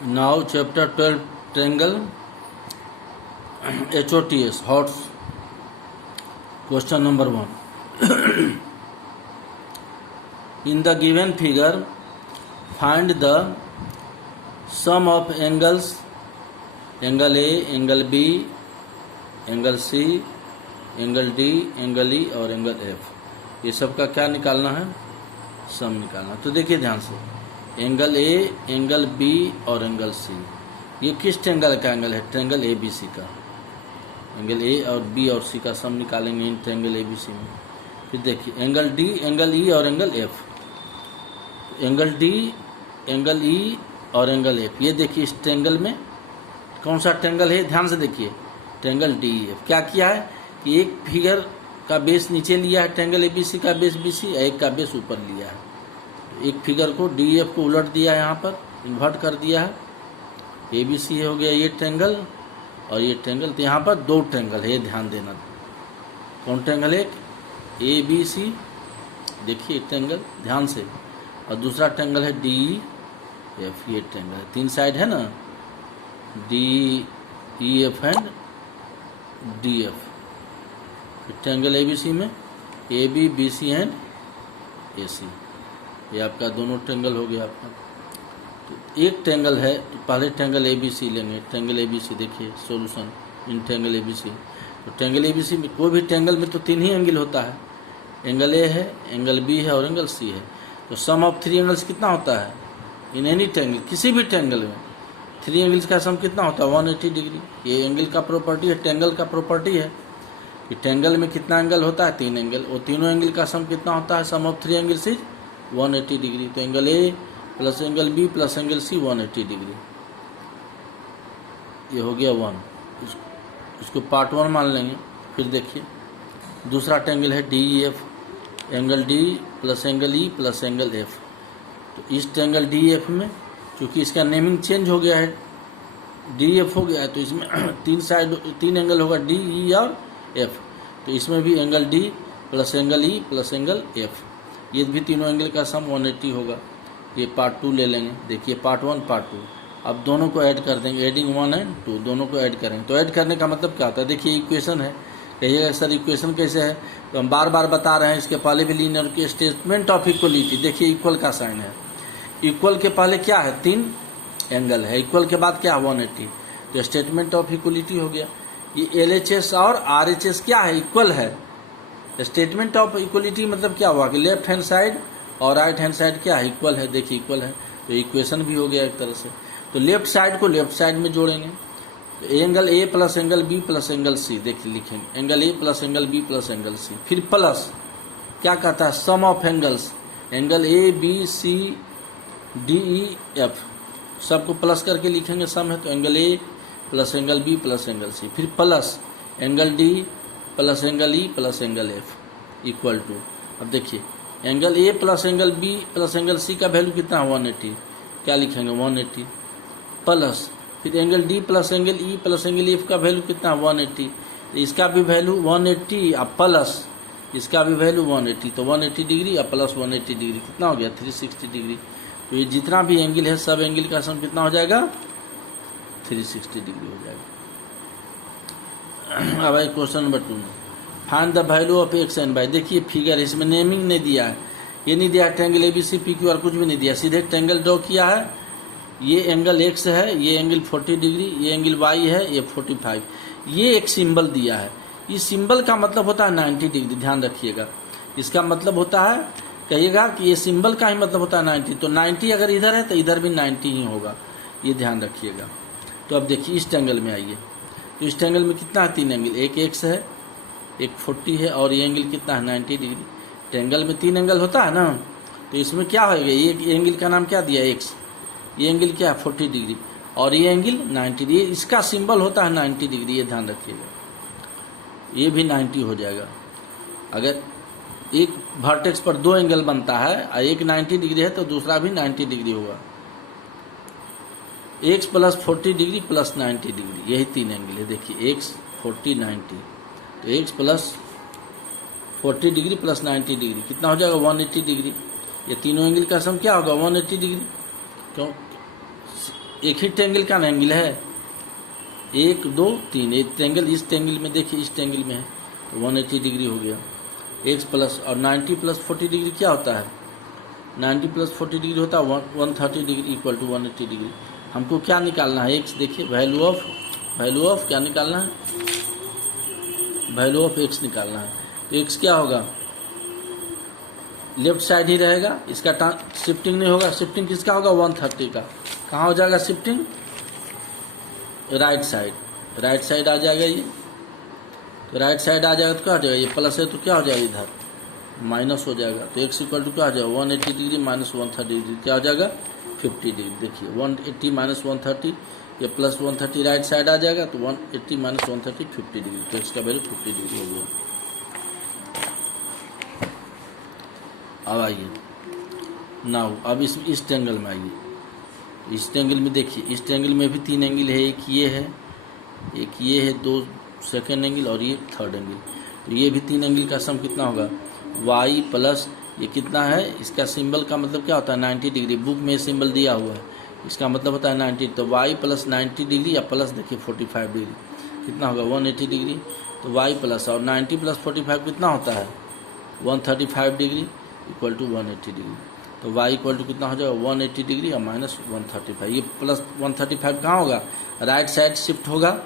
Now chapter 12 triangle HOTS HOTS. Question number 1. In the given figure, find the sum of angles angle A, angle B, angle C, angle D, angle E और angle F. ये सब का क्या निकालना है? सम निकालना. तो देखिए ध्यान से, एंगल ए, एंगल बी और एंगल सी. ये किस ट्रायंगल का एंगल है? ट्रायंगल ए बी सी का. एंगल ए और बी और सी का सम निकालेंगे इन ट्रायंगल ए बी सी में. फिर देखिए एंगल डी, एंगल ई और angle F. Angle D, angle E और एंगल एफ. ये देखिए इस ट्रायंगल में कौन सा ट्रायंगल है? ध्यान से देखिए, ट्रायंगल डी एफ. क्या किया है कि एक फिगर का बेस नीचे लिया है, ट्रायंगल ए बी सी का बेस बी सी, एक का बेस ऊपर लिया है. एक फिगर को डी एफ को उलट दिया है, यहाँ पर इन्वर्ट कर दिया है. ए बी सी हो गया ये ट्रायंगल और ये ट्रायंगल. तो यहाँ पर दो ट्रायंगल है, ये ध्यान देना. कौन ट्रायंगल? एक ए बी सी, देखिए ट्रायंगल ध्यान से, और दूसरा ट्रायंगल है डी एफ. ये ट्रायंगल है, तीन साइड है ना, D E F and D F. Triangle A B C में A B B C and A C. ये आपका दोनों ट्रायंगल हो गया आपका. तो एक ट्रायंगल है, तो पहले ट्रायंगल ए बी सी लेंगे. ट्रायंगल ए बी सी देखिए solution in triangle A B C. तो ट्रायंगल ए बी सी में कोई भी ट्रायंगल में तो तीन ही एंगल होता है. एंगल ए है, एंगल बी है और एंगल सी है. तो सम ऑफ थ्री एंगल्स कितना होता है इन एनी ट्रायंगल? किसी भी ट्रायंगल में थ्री एंगल्स का सम कितना होता है? 180 डिग्री. ये एंगल का प्रॉपर्टी है, ट्रायंगल का प्रॉपर्टी है कि ट्रायंगल में कितना एंगल होता है? तीन एंगल. और तीनों एंगल का सम कितना होता है? Sum of three angles is 180 degree. तो angle A plus angle B plus angle C 180 degree. ये हो गया वन. इसको पार्ट वन मान लेंगे. फिर देखिए दूसरा ट्रायंगल है D E F. Angle D plus angle E plus angle F. तो इस ट्रायंगल डी एफ में क्योंकि इसका नेमिंग चेंज हो गया है, डी एफ हो गया है, तो इसमें तीन साइड तीन एंगल होगा, डी ई और एफ. तो इसमें भी angle D plus angle E plus angle F. ये भी तीनों एंगल का सम 180 होगा. ये पार्ट टू ले लेंगे. देखिए पार्ट वन पार्ट टू. अब दोनों को ऐड कर देंगे, एडिंग 1 एंड 2 दोनों को ऐड करेंगे. तो ऐड करने का मतलब क्या होता है? देखिए इक्वेशन है. कहिएगा सर इक्वेशन कैसे है? तो हम बार बार बता रहे हैं, इसके पहले भी लीनियर की स्टेटमेंट ऑफ इक्वलिटी. देखिए इक्वल का साइन है. इक्वल के पहले क्या है? तीन एंगल है. इक्वल के बाद क्या है? 180. तो स्टेटमेंट ऑफ इक्वलिटी हो गया. ये LHS और RHS क्या है? इक्वल है. स्टेटमेंट ऑफ इक्वलिटी मतलब क्या हुआ कि लेफ्ट हैंड साइड और राइट हैंड साइड क्या है? इक्वल है. देखिए इक्वल है, तो इक्वेशन भी हो गया एक तरह से. तो लेफ्ट साइड को लेफ्ट साइड में जोड़ेंगे. तो angle A plus angle B plus angle C. देखिए लिखेंगे angle A plus angle B plus angle C. फिर प्लस क्या कहता है? Sum of angles. Angle A B C D E F सबको प्लस करके लिखेंगे, सम है. तो angle A plus angle B plus angle C. फिर plus angle D plus angle E plus angle F equal to. अब देखिए angle A plus angle B plus angle C का value कितना है? 180. क्या लिखेंगे? 180 प्लस फिर angle D plus angle E plus angle F का वैल्यू कितना है? 180. इसका भी वैल्यू 180 और प्लस इसका भी वैल्यू 180. तो 180 डिग्री और प्लस 180 डिग्री कितना हो गया? 360 डिग्री. तो ये जितना भी एंगल है सब एंगल का सम कितना हो जाएगा? 360 डिग्री हो जाएगा. अब आई क्वेश्चन नंबर 2 में find the value of X and Y. देखिए फिगर, इसमें नेमिंग नहीं दिया है. ये नहीं दिया triangle A B C P Q R, कुछ भी नहीं दिया. सीधे ट्रायंगल ड्रॉ किया है. ये एंगल एक्स है, ये एंगल 40 डिग्री, ये एंगल वाई है, ये 45. ये एक सिंबल दिया है. इस सिंबल का मतलब होता है 90 डिग्री. ध्यान रखिएगा, इसका मतलब होता है, कहिएगा कि ये सिंबल का ही मतलब होता है 90. तो 90 अगर इधर है तो इधर भी 90 ही होगा. ये ध्यान रखिएगा. तो अब देखिए इस ट्रायंगल में आइए. तो इस ट्रायंगल में कितना है? तीन एंगल. एक एक्स है, एक 40 है और ये एंगल कितना है? 90 डिग्री. ट्रायंगल में तीन एंगल होता है ना, तो इसमें क्या होगा? ये एंगल का नाम क्या दिया? एक्स. ये एंगल क्या है? 40 डिग्री और ये एंगल 90 डिग्री. इसका सिंबल होता है 90 डिग्री. ये ध्यान रखिएगा, ये भी 90 हो जाएगा. अगर एक वर्टेक्स पर दो एंगल बनता है और एक 90 डिग्री है तो दूसरा भी 90 डिग्री होगा. X plus 40 degree plus 90 degree, यही तीन एंगल है. देखिए एक्स 40 90. तो x plus 40 degree plus 90 degree कितना हो जाएगा? 180 डिग्री. ये तीनों एंगल का सम क्या होगा? 180 डिग्री. क्यों? एक ही ट्रेंगल का एंगल है, 1 2 3, एक ट्रेंगल इस ट्रेंगल में देखिए, इस ट्रेंगल में है तो 180 डिग्री हो गया। x प्लस और 90 प्लस 40 डिग्री क्या होता है, 90 प्लस 40 डिग्री होता है 130 डिग्री इक्वल टू 180 डिग्री। हमको क्या निकालना है, x देखिए, वैल्यू ऑफ क्या निकालना है, वैल्यू ऑफ x निकालना है। तो x क्या होगा, लेफ्ट साइड ही रहेगा, इसका शिफ्टिंग नहीं होगा। शिफ्टिंग किसका होगा, 130 का। कहाँ हो जाएगा शिफ्टिंग, राइट साइड आ जाएगा ये। तो राइट साइड आ जाएगा तो क्या हो जाएगा, ये प्लस है तो क्या हो जाएगा, इधर माइनस हो जाएगा। तो x इक्वल टू क्या हो जाएगा, 180 डिग्री माइनस 130 डिग्री क्या हो जाएगा, 50 डिग्री। देखिए 180 माइनस 130, ये प्लस 130 राइट साइड आ जाएगा तो 180 माइनस 130 50 डिग्री। तो इसका वैल्यू 50 डिग्री हो गया। अब आइए नाउ, अब इस ट्रेंगल में आइए, इस ट्रेंगल में देखिए, इस ट्रेंगल में भी 3 एंगल है, एक ये है 2 सेकेंड एंगल और ये थर्ड एंगल। तो ये भी 3 एंगल का सम कितना होगा, y प्लस ये कितना है, इसका सिंबल का मतलब क्या होता है 90 डिग्री, बुक में सिंबल दिया हुआ है, इसका मतलब होता है 90। तो y प्लस 90 डिग्री या प्लस देखिए 45 डिग्री कितना होगा 180 डिग्री। तो y प्लस और 90 प्लस 45 कितना होता है 135 डिग्री इक्वल टू 180 डिग्री। तो y इक्वल टू कितना हो जाएगा 180 डिग्री और माइनस 135। ये प्लस 135 कहाँ होगा, राइट साइड शिफ्ट होगा।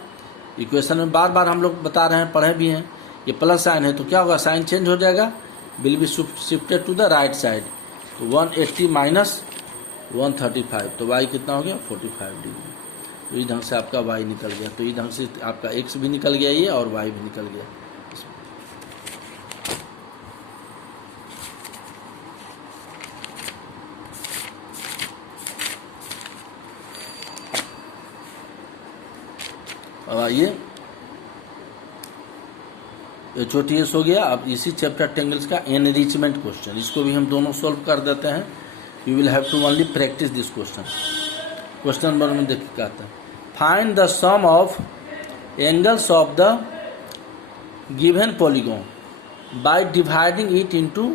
इक्वेशन में बार बार हम लोग बता रहे हैं, पढ़े भी हैं, ये प्लस साइन है तो क्या होगा, साइन चेंज हो जाएगा, will be shifted to the right side. तो 180 माइनस 135, तो y कितना हो गया 45 डिग्री। तो इस ढंग से आपका y निकल गया। तो इस ढंग से आपका x भी निकल गया ये और y भी निकल गया। अब आइए, छोटी एस हो गया। अब इसी चैप्टर ट्रेंगल्स का एनरिचमेंट क्वेश्चन, इसको भी हम दोनों सॉल्व कर देते हैं। You will have to only practise this question. Question number में देखिए क्या आता है, find the sum of angles of the given polygon by dividing it into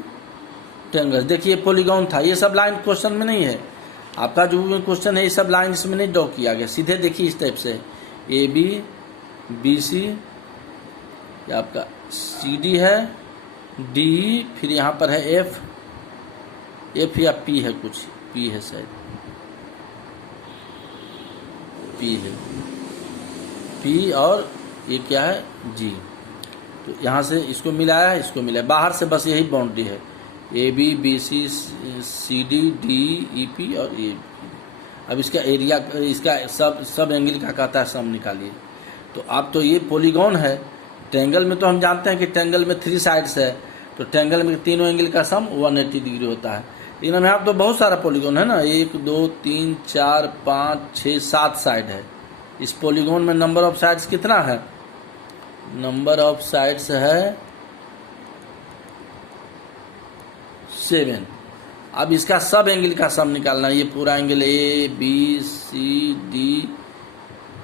triangles. देखिए पॉलीगॉन था, ये सब लाइन क्वेश्चन में नहीं है, आपका जो भी क्वेश्चन है ये सब लाइन इसमें नहीं ड्रॉ किया गया, सीधे देखिए इस टाइप से AB BC, आपका CD है, D, फिर यहाँ पर है F या P है, कुछ P है शायद, P है, P और ये क्या है G। तो यहाँ से इसको मिलाया है, इसको मिलाया, बाहर से बस यही बाउंड्री है, AB BC CD D EP और ये। अब इसका एरिया, इसका सब एंगल का कहता है सम निकालिए। तो अब तो ये पॉलीगॉन है, ट्रेंगल में तो हम जानते हैं कि ट्रेंगल में 3 साइड्स है, तो ट्रेंगल में तीनों एंगल का सम 180 डिग्री होता है। लेकिन यहाँ तो बहुत सारा पॉलीगॉन है ना, 1 2 3 4 5 6 7 साइड है। इस पॉलीगॉन में नंबर ऑफ साइड्स कितना है, नंबर ऑफ साइड्स है 7। अब इसका सब एंगल का सम निकालना है, ये पूरा एंगल ABCD,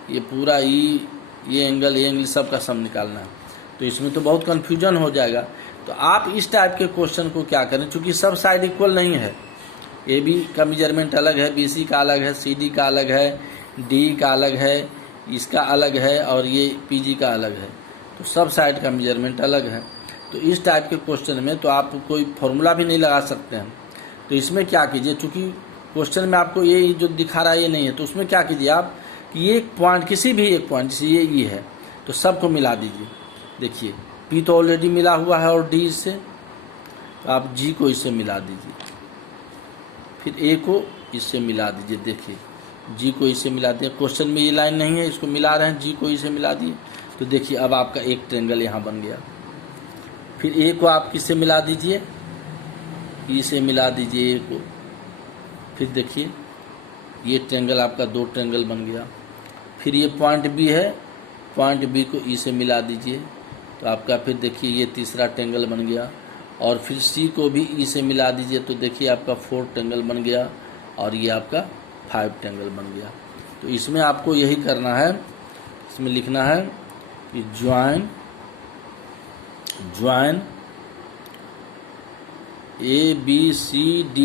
ये पूरा ये एंगल सब का सम निकालना है। तो इसमें तो बहुत कन्फ्यूजन हो जाएगा। तो आप इस टाइप के क्वेश्चन को क्या करें, चूंकि सब साइड इक्वल नहीं है, AB का मेजरमेंट अलग है, BC का अलग है, CD का अलग है, D का अलग है, इसका अलग है और ये PG का अलग है, तो सब साइड का मेजरमेंट अलग है। तो इस टाइप के क्वेश्चन में तो आप कोई फॉर्मूला भी नहीं लगा सकते हैं। तो इसमें क्या कीजिए, चूंकि क्वेश्चन में आपको ये जो दिखा रहा है ये नहीं है, तो उसमें क्या कीजिए आप कि ये पॉइंट, किसी भी एक पॉइंट, जैसे ये E है तो सबको मिला दीजिए। देखिए P तो ऑलरेडी मिला हुआ है और D इससे, तो आप G को इससे मिला दीजिए, फिर A को इससे मिला दीजिए। देखिए G को इससे मिला दिए, क्वेश्चन में ये लाइन नहीं है, इसको मिला रहे हैं, G को इससे मिला दिए। तो देखिए अब आपका एक ट्रेंगल यहाँ बन गया। फिर A को आप किससे मिला दीजिए, E से मिला दीजिए A को। फिर देखिए ये ट्रेंगल आपका 2 ट्रेंगल बन गया। फिर ये पॉइंट B है, पॉइंट B को E से मिला दीजिए, तो आपका फिर देखिए ये तीसरा ट्रेंगल बन गया। और फिर C को भी E से मिला दीजिए, तो देखिए आपका 4 ट्रेंगल बन गया और ये आपका 5 ट्रेंगल बन गया। तो इसमें आपको यही करना है, इसमें लिखना है कि join ABCD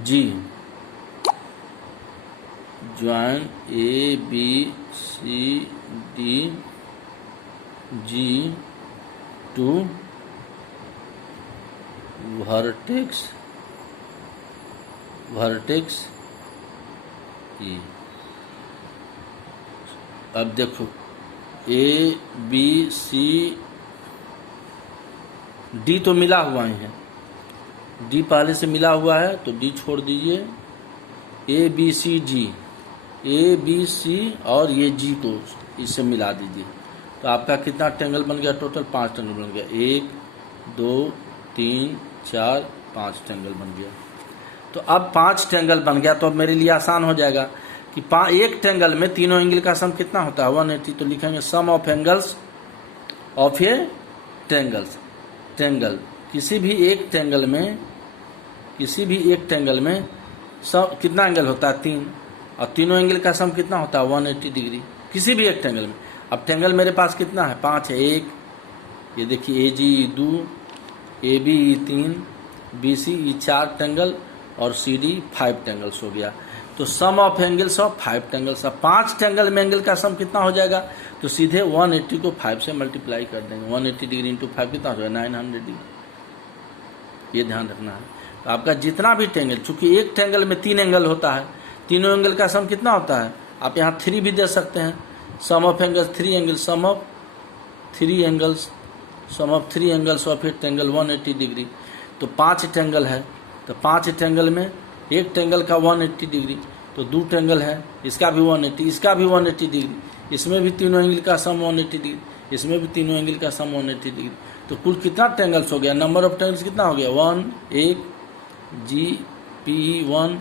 G join A B C D G to vertex E. अब देखो ए बी सी डी तो मिला हुआ ही है, डी पहले से मिला हुआ है तो डी छोड़ दीजिए। ए बी सी जी, ए बी सी और ये जी को इससे मिला दीजिए तो आपका कितना ट्रायंगल बन गया? टोटल 5 ट्रायंगल बन गया। 1 2 3 4 5 ट्रायंगल बन गया। तो अब 5 ट्रायंगल बन गया तो अब मेरे लिए आसान हो जाएगा कि एक ट्रायंगल में तीनों एंगल का सम कितना होता है? 180। तो लिखेंगे sum of angles of a triangle. किसी भी एक ट्रायंगल में सब कितना एंगल होता है? 3। और तीनों एंगल का सम कितना होता है? 180 डिग्री किसी भी एक ट्रायंगल में। अब ट्रायंगल मेरे पास कितना है? 5 है। 1 ये देखिए, A G E 2, A B E 3, B C E 4 triangle और सी डी 5 ट्रायंगल्स हो गया। तो sum of angles of 5 triangles. अब 5 ट्रायंगल में एंगल का सम कितना हो जाएगा? तो सीधे 180 को 5 से मल्टीप्लाई कर देंगे। 180 डिग्री इंटू 5 कितना हो जाएगा? 900 डिग्री। ये ध्यान रखना है। तो आपका जितना भी ट्रायंगल, चूंकि एक ट्रायंगल में 3 एंगल होता है, तीनों एंगल का सम कितना होता है? आप यहाँ 3 भी दे सकते हैं। Sum of angles 3 angle, sum of 3 angles of a triangle 180 degree. तो 5 ट्रायंगल है, तो 5 ट्रायंगल में एक ट्रायंगल का 180 डिग्री, तो 2 ट्रायंगल है, इसका भी 180, इसका भी 180 डिग्री, इसमें भी तीनों एंगल का सम 180 डिग्री, इसमें भी तीनों एंगल का सम 180 डिग्री। तो कुल कितना ट्रायंगल्स हो गया? नंबर ऑफ ट्रायंगल्स कितना हो गया? 1 जी पी ई 1,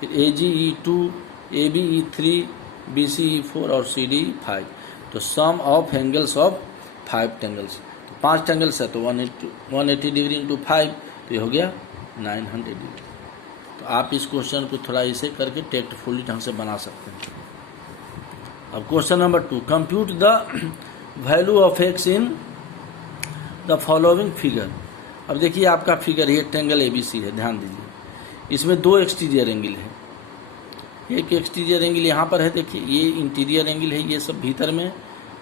फिर ए G E 2, A B E 3, B C E 4 और सी डी 5। तो sum of angles of 5 triangles. तो 5 ट्रायंगल्स है तो 180 डिग्री इंटू 5, तो ये हो गया 900 डिग्री। तो आप इस क्वेश्चन को थोड़ा इसे करके टेक्टफुली ढंग से बना सकते हैं। अब question number 2, compute the value of x in the following figure. अब देखिए आपका फिगर ये ट्रायंगल एबीसी है, ध्यान दीजिए। इसमें 2 एक्सटीरियर एंगल है। एक एक्सटीरियर एंगल यहाँ पर है, देखिए ये इंटीरियर एंगल है, ये सब भीतर में,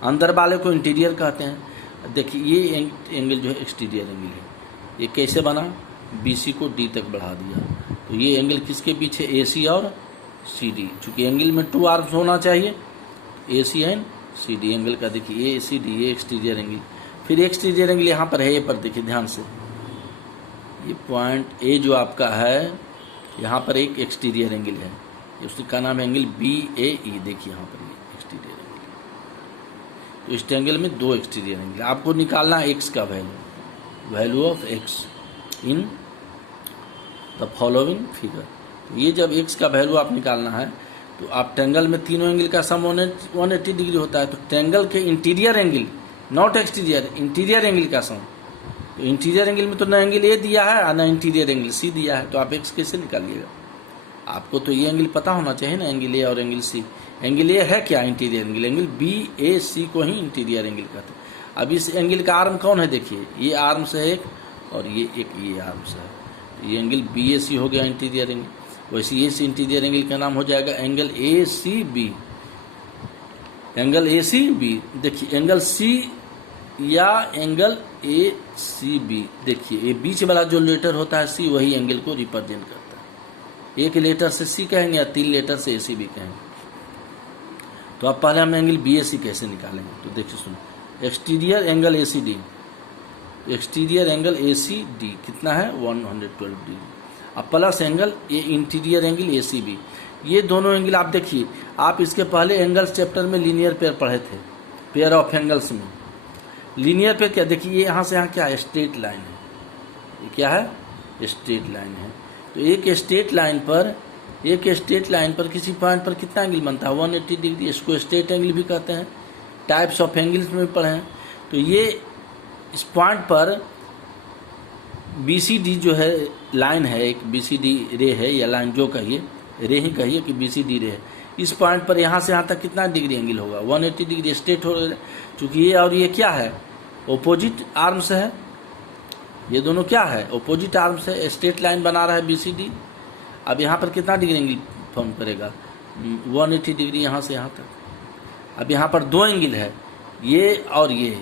अंदर वाले को इंटीरियर कहते हैं। देखिए ये एंगल जो है एक्सटीरियर एंगल है। ये कैसे बना? बीसी को डी तक बढ़ा दिया। तो ये एंगल किसके पीछे? एसी और सीडी। चूंकि एंगल में 2 आर्म्स होना चाहिए, एसी एंड सीडी एंगल का देखिए ए सी डी, ये एक्सटीरियर एंगल। फिर एक्सटीरियर एंगल यहाँ पर है, ये पर देखिए ध्यान से, ये पॉइंट ए जो आपका है, यहाँ पर एक एक्सटीरियर एंगल है, उसका नाम है एंगल बी ए ई। देखिए यहाँ पर ये एक्सटीरियर एंगल। तो इस ट्रायंगल में 2 एक्सटीरियर एंगल। आपको निकालना है एक्स का value of x in the following figure. तो ये जब एक्स का वैल्यू आप निकालना है तो आप ट्रायंगल में तीनों एंगल का सम 180 डिग्री होता है। तो ट्रायंगल के interior angle, not exterior, interior angle का सम। तो इंटीरियर एंगल में तो ना एंगल ए दिया है और ना इंटीरियर एंगल सी दिया है, तो आप एक्स कैसे निकालिएगा? आपको तो ये एंगल पता होना चाहिए ना, एंगल ए और एंगल सी। एंगल ए है क्या? Interior angle. एंगल बी ए सी को ही इंटीरियर एंगल कहते हैं। अब इस एंगल का आर्म कौन है? देखिए ये आर्म से एक और ये आर्म से है। तो ये एंगल बी ए सी हो गया इंटीरियर एंगल। वैसे ये इंटीरियर एंगल का नाम हो जाएगा angle A C B. Angle A C B, देखिए एंगल सी या एंगल ए सी बी। देखिए ये बीच वाला जो लेटर होता है सी, वही एंगल को रिप्रेजेंट करता है। एक लेटर से सी कहेंगे या 3 लेटर से ए सी बी कहेंगे। तो अब पहले हम एंगल बी ए सी कैसे निकालेंगे? तो देखिए सुनो, exterior angle A C D, exterior angle A C D कितना है? 112 डिग्री। अब प्लस एंगल ये interior angle A C B. ये दोनों एंगल आप देखिए, आप इसके पहले एंगल्स चैप्टर में लीनियर पेयर पढ़े थे, पेयर ऑफ एंगल्स में। लीनियर पेयर क्या? देखिए ये यहाँ से यहाँ क्या है? स्ट्रेट लाइन है। ये क्या है? स्ट्रेट लाइन है। तो एक स्ट्रेट लाइन पर किसी पॉइंट पर कितना एंगल बनता है? 180 डिग्री। इसको स्ट्रेट एंगल भी कहते हैं। टाइप्स ऑफ एंगल्स में पढ़े हैं। तो ये इस पॉइंट पर BCD जो है लाइन है, एक BCD रे है या लाइन, जो कहिए, रे ही कहिए कि BCD रे है। इस पॉइंट पर यहाँ से यहाँ तक कितना डिग्री एंगल होगा? 180 डिग्री स्ट्रेट हो। चूंकि ये और ये क्या है? ओपोजिट आर्म्स है। ये दोनों क्या है? ओपोजिट आर्म्स है। स्ट्रेट लाइन बना रहा है BCD। अब यहाँ पर कितना डिग्री एंगल फॉर्म करेगा? 180 डिग्री यहाँ से यहाँ तक। अब यहाँ पर दो एंगल है, ये और ये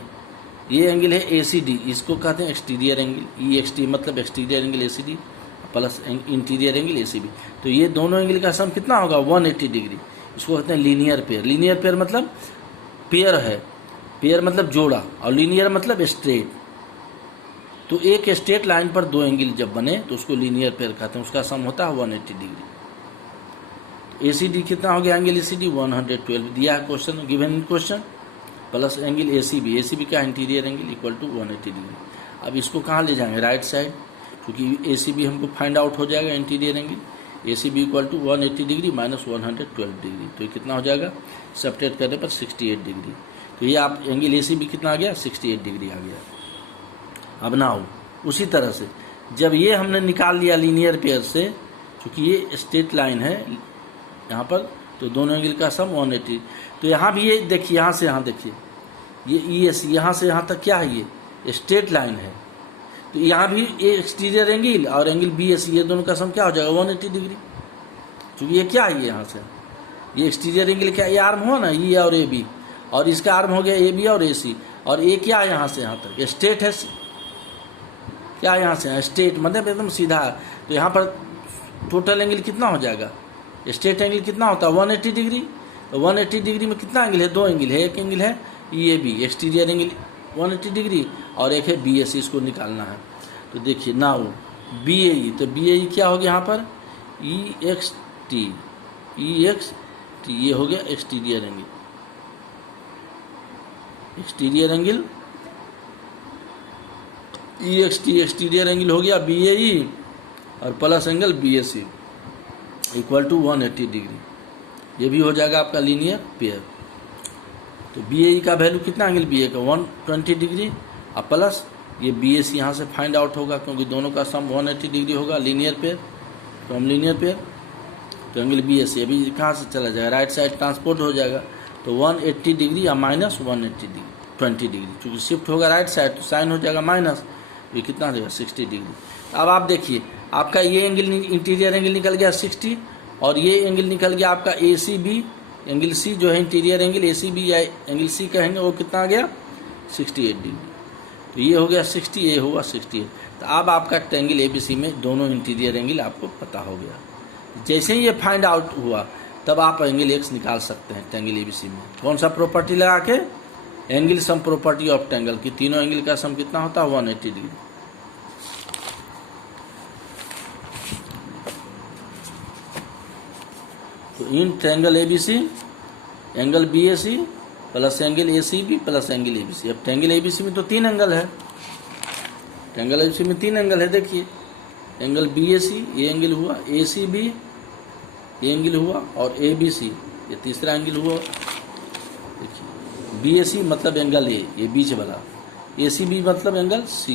एंगल है ACD, इसको कहते हैं एक्सटीरियर एंगल। EXT मतलब exterior angle ACD plus interior angle ACB। तो ये दोनों एंगल का सम कितना होगा 180 डिग्री। इसको कहते हैं लीनियर पेयर। लीनियर पेयर मतलब पेयर है, पेयर मतलब जोड़ा, और लीनियर मतलब स्ट्रेट। तो एक स्ट्रेट लाइन पर दो एंगल जब बने तो उसको लीनियर पेयर कहते हैं, उसका सम होता है 180 डिग्री। तो ACD कितना हो गया एंगल ACD 112 दिया है question, given question, plus angle ACB, ACB का interior angle equal to 180 degree. अब इसको कहाँ ले जाएंगे, राइट साइड, क्योंकि ACB हमको फाइंड आउट हो जाएगा interior angle. ACB equal to 180 degree minus 112 degree, तो ये कितना हो जाएगा, सब्ट्रैक्ट करने पर 68 डिग्री। तो ये आप एंगल ACB कितना आ गया, 68 डिग्री आ गया। अब ना हो उसी तरह से जब ये हमने निकाल लिया लीनियर पेयर से, क्योंकि ये स्ट्रेट लाइन है यहाँ पर, तो दोनों एंगल का सम 180। तो यहाँ भी ये देखिए, यहाँ से यहाँ देखिए, ये ES यहाँ से यहाँ तक क्या है, ये स्ट्रेट लाइन है। तो यहाँ भी ये एक्सटीरियर एंगल और एंगल BAC, ये दोनों का सम क्या हो जाएगा 180 डिग्री। क्योंकि ये क्या है, ये यहाँ से ये एक्सटीरियर एंगल क्या, ये आर्म हुआ ना, ये और AB, और इसका आर्म हो गया AB और AC, और ये क्या है यहाँ से यहाँ तक स्ट्रेट है, क्या यहाँ से स्ट्रेट मतलब एकदम सीधा। तो यहाँ पर टोटल एंगल कितना हो जाएगा, स्ट्रेट एंगल कितना होता है 180 डिग्री। तो 180 डिग्री में कितना एंगल है, दो एंगल है, एक एंगल है EAB एक्सटीरियर एंगल 180 डिग्री, और एक है BAC, इसको निकालना है। तो देखिए ना वो BAE, तो BAE क्या हो गया यहाँ पर EXT, ये हो गया exterior angle, exterior angle EXT exterior angle हो गया BAE, और plus angle BAC equal to 180 degree. ये भी हो जाएगा आपका लीनियर पेयर। तो BAE का वैल्यू कितना एंगल BA का 120 डिग्री, और प्लस ये BAC यहाँ से फाइंड आउट होगा, क्योंकि दोनों का सम 180 डिग्री होगा लीनियर पेयर। तो हम लीनियर पेयर, तो एंगल BAC अभी कहाँ से चला जाएगा, राइट साइड ट्रांसपोर्ट हो जाएगा। तो 180 डिग्री या माइनस 180 डिग्री 20 डिग्री, क्योंकि शिफ्ट होगा राइट साइड तो साइन हो जाएगा माइनस, ये कितना देगा 60 डिग्री। अब आप देखिए आपका ये एंगल इंटीरियर एंगल निकल गया 60, और ये एंगल निकल गया आपका ACB, एंगल C जो है इंटीरियर एंगल ACB या एंगल C कहेंगे, वो कितना आ गया 68 डिग्री। तो ये हो गया 60, ये हुआ 68। तो अब आपका ट्रायंगल ABC में दोनों इंटीरियर एंगल आपको पता हो गया। जैसे ही ये फाइंड आउट हुआ तब आप एंगल X निकाल सकते हैं ट्रायंगल ABC में। कौन सा प्रॉपर्टी लगा के, angle sum property of triangle की, तीनों एंगल का सम कितना होता है 180 डिग्री। तो in triangle ABC angle BAC plus angle ACB plus angle ABC। अब ट्रायंगल ABC में तो तीन एंगल है, ट्रायंगल ABC में तीन एंगल है। देखिए एंगल BAC ये एंगल हुआ, ACB ये एंगल हुआ, और ABC ये तीसरा एंगल हुआ। देखिए BAC मतलब एंगल A, ये बीच वाला, ACB मतलब एंगल C,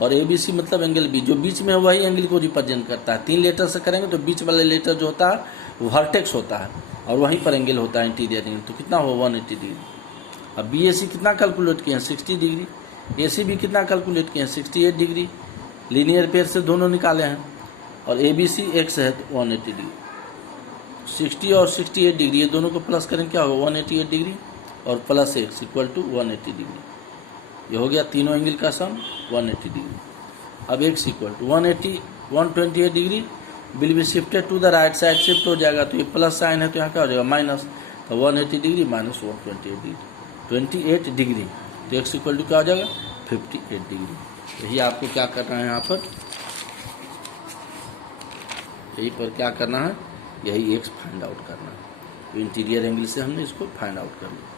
और ABC मतलब एंगल B। जो बीच में है वही एंगल को रिप्रेजेंट करता है। तीन लेटर से करेंगे तो बीच वाला लेटर जो होता है वो वर्टेक्स होता है, और वहीं पर एंगल होता है इंटीरियर एंगल। तो कितना हुआ 180 डिग्री। अब BAC कितना कैलकुलेट किए हैं 60 डिग्री, ACB कितना कैलकुलेट किए हैं 68 डिग्री, लीनियर पेयर से दोनों निकाले हैं, और ABC X है तो 180 डिग्री। 60 और 68 डिग्री ये दोनों को प्लस करें क्या होगा 188 डिग्री, और plus X equal to 180 degree. ये हो गया तीनों एंगल का सम 180 डिग्री। अब X equal to 128 degree will be shifted to the right side, shift हो जाएगा। तो ये प्लस साइन है तो यहाँ क्या हो जाएगा माइनस, तो 180 डिग्री माइनस 128 डिग्री 28 डिग्री। तो X इक्वल टू क्या हो जाएगा 58 डिग्री। यही आपको क्या करना है यहाँ पर, यही पर क्या करना है, यही X फाइंड आउट करना है। तो इंटीरियर एंगल से हमने इसको फाइंड आउट कर लिया।